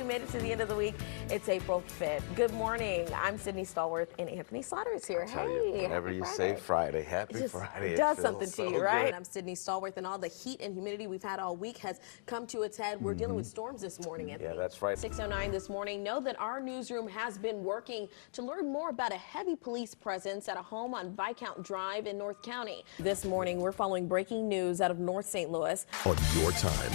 we made it to the end of the week. It's April 5th. Good morning. I'm Sydney Stallworth, and Anthony Slaughter is here. Hey, whenever you say Friday, happy Friday. It does something to you, right? Good. I'm Sydney Stallworth, and all the heat and humidity we've had all week has come to its head. We're dealing with storms this morning, Anthony. Yeah, that's right. 6:09 this morning. Know that our newsroom has been working to learn more about a heavy police presence at a home on Viscount Drive in North County. This morning, we're following breaking news out of North St. Louis. On your time.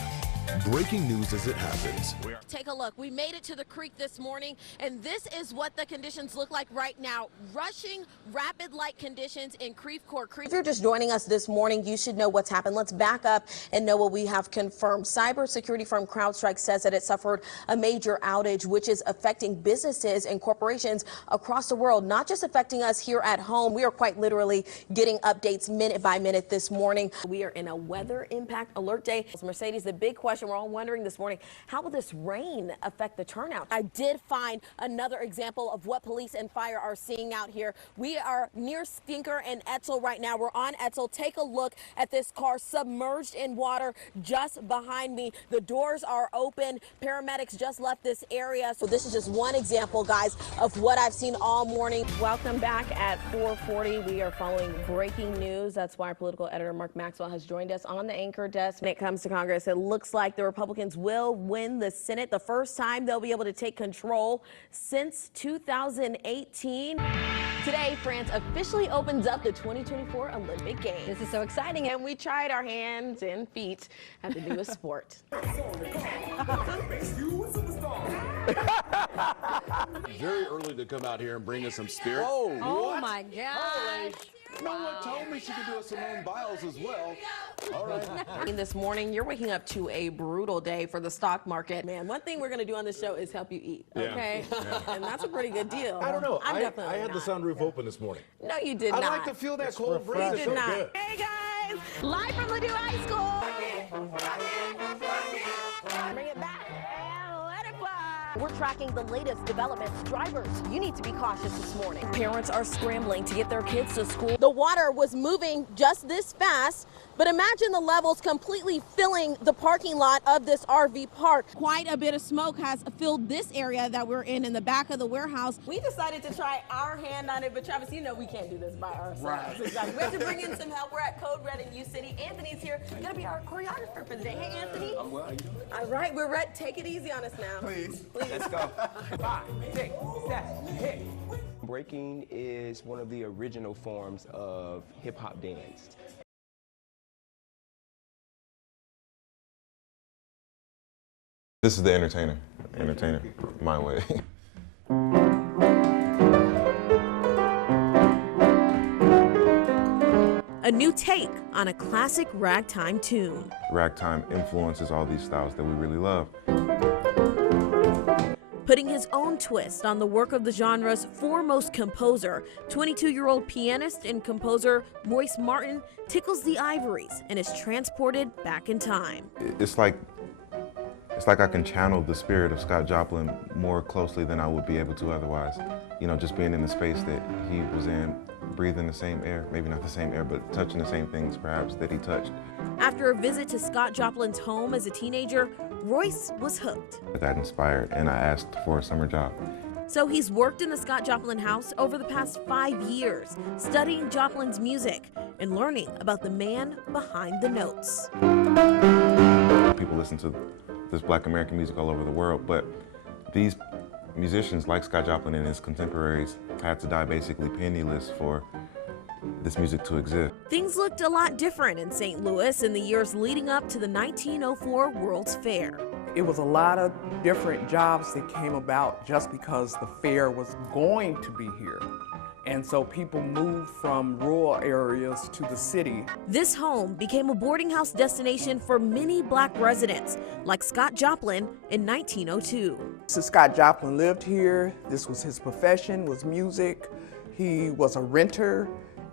Breaking news as it happens. Take a look. We made it to the creek this morning, and this is what the conditions look like right now. Rushing, rapid-like conditions in Creve Coeur Creek. If you're just joining us this morning, you should know what's happened. Let's back up and know what we have confirmed. Cybersecurity firm CrowdStrike says that it suffered a major outage, which is affecting businesses and corporations across the world, not just affecting us here at home. We are quite literally getting updates minute by minute this morning. We are in a weather impact alert day. Mercedes, the big question we're all wondering this morning, how will this rain affect the turnout? I did find another example of what police and fire are seeing out here. We are near Stinker and Etzel right now. We're on Etzel. Take a look at this car submerged in water just behind me. The doors are open. Paramedics just left this area. So this is just one example, guys, of what I've seen all morning. Welcome back at 4:40. We are following breaking news. That's why our political editor Mark Maxwell has joined us on the anchor desk. When it comes to Congress, it looks like the Republicans will win the Senate, the first time they'll be able to take control since 2018. Today, France officially opens up the 2024 Olympic Games. This is so exciting, and we tried our hands and feet at the newest sport. Very early to come out here and bring us some spirit. Oh my gosh. No one told me she could do Simone Biles as well. All right. This morning, you're waking up to a brutal day for the stock market. Man, one thing we're going to do on this show is help you eat, okay? Yeah. And that's a pretty good deal. I don't know. I'm I definitely had the sunroof open this morning. No, you did I not. like to feel that cold breeze. You It's did so not. good. Hey, guys. Live from Ladue High School. Bring it back and let it fly. We're tracking the latest developments. Drivers, you need to be cautious this morning. Parents are scrambling to get their kids to school. The water was moving just this fast, but imagine the levels completely filling the parking lot of this RV park. Quite a bit of smoke has filled this area that we're in the back of the warehouse. We decided to try our hand on it, but Travis, you know we can't do this by ourselves. Right. Exactly. We have to bring in some help. We're at Code Red in U City. Anthony's here, gonna be our choreographer for the day. Hey, Anthony. I'm well. How you doing? All right, we're ready. Take it easy on us now. Please. Let's go. 5, 6, 7, hit. Breaking is one of the original forms of hip-hop dance. This is the entertainer, my way. A new take on a classic ragtime tune. Ragtime influences all these styles that we really love. Putting his own twist on the work of the genre's foremost composer, 22-year-old pianist and composer Royce Martin tickles the ivories and is transported back in time. It's like I can channel the spirit of Scott Joplin more closely than I would be able to otherwise. You know, just being in the space that he was in, breathing the same air, maybe not the same air, but touching the same things perhaps that he touched. After a visit to Scott Joplin's home as a teenager, Royce was hooked. I got inspired and I asked for a summer job. So he's worked in the Scott Joplin house over the past 5 years, studying Joplin's music and learning about the man behind the notes. People listen to this Black American music all over the world, but these musicians like Scott Joplin and his contemporaries had to die basically penniless for this music to exist. Things looked a lot different in St. Louis in the years leading up to the 1904 World's Fair. It was a lot of different jobs that came about just because the fair was going to be here. And so people moved from rural areas to the city. This home became a boarding house destination for many Black residents, like Scott Joplin in 1902. So Scott Joplin lived here. This was his profession, was music. He was a renter,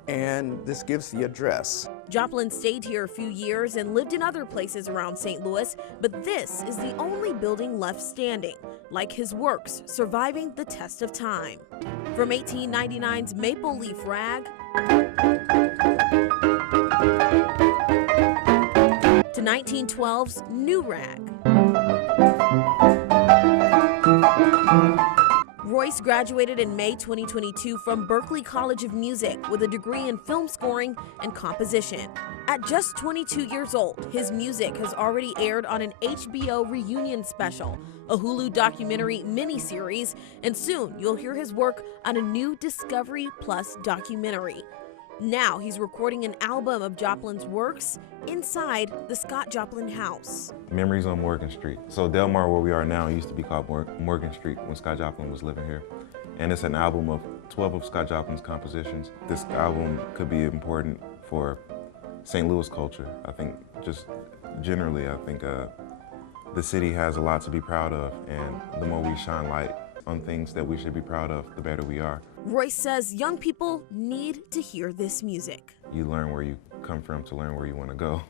and this gives the address. Joplin stayed here a few years and lived in other places around St. Louis, but this is the only building left standing, like his works surviving the test of time. From 1899's Maple Leaf Rag to 1912's New Rag. Royce graduated in May 2022 from Berklee College of Music with a degree in film scoring and composition. At just 22 years old, his music has already aired on an HBO reunion special, a Hulu documentary miniseries, and soon you'll hear his work on a new Discovery Plus documentary. Now he's recording an album of Joplin's works inside the Scott Joplin house. Memories on Morgan Street. So Del Mar, where we are now, used to be called Morgan Street when Scott Joplin was living here. And it's an album of 12 of Scott Joplin's compositions. This album could be important for St. Louis culture. I think just generally, I think the city has a lot to be proud of, and the more we shine light on things that we should be proud of, the better we are. Royce says young people need to hear this music. You learn where you come from to learn where you want to go.